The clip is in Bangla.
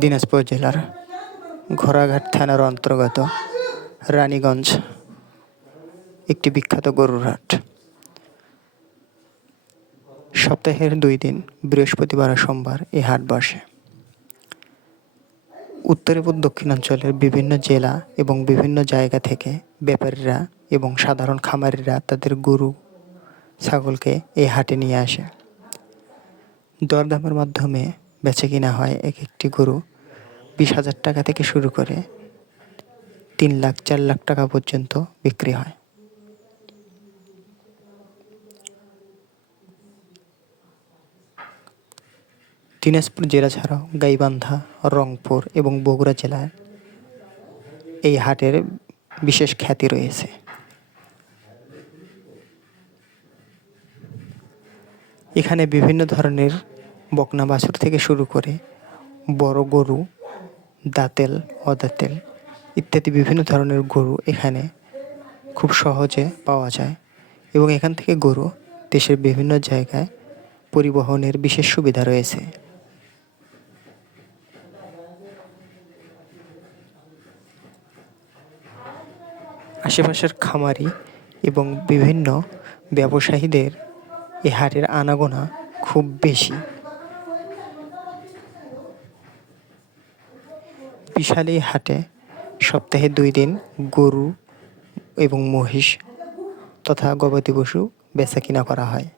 দিনাজপুর জেলার ঘোড়াঘাট থানার অন্তর্গত রানীগঞ্জ একটি বিখ্যাত গরুর হাট। সপ্তাহের দুই দিন, বৃহস্পতিবার ও সোমবার এই হাট বসে। উত্তর এবং দক্ষিণাঞ্চলের বিভিন্ন জেলা এবং বিভিন্ন জায়গা থেকে ব্যাপারীরা এবং সাধারণ খামারিরা তাদের গরু, ছাগলকে এই হাটে নিয়ে আসে। দরদামের মাধ্যমে বেচে কিনা হয় এক একটি গরু বিশ হাজার টাকা থেকে শুরু করে তিন লাখ, চার লাখ টাকা পর্যন্ত বিক্রি হয়। দিনাজপুর জেলা ছাড়াও গাইবান্ধা, রংপুর এবং বগুড়া জেলায় এই হাটের বিশেষ খ্যাতি রয়েছে। এখানে বিভিন্ন ধরনের বকনা বাছুর থেকে শুরু করে বড় গরু, দাঁতেল, অদাঁতেল ইত্যাদি বিভিন্ন ধরনের গরু এখানে খুব সহজে পাওয়া যায় এবং এখান থেকে গরু দেশের বিভিন্ন জায়গায় পরিবহনের বিশেষ সুবিধা রয়েছে। আশেপাশের খামারি এবং বিভিন্ন ব্যবসায়ীদের এ হাটের আনাগোনা খুব বেশি। বিশাল এই হাটে সপ্তাহে দুই দিন গরু এবং মহিষ তথা গবাদি পশু বেচা কিনা করা হয়।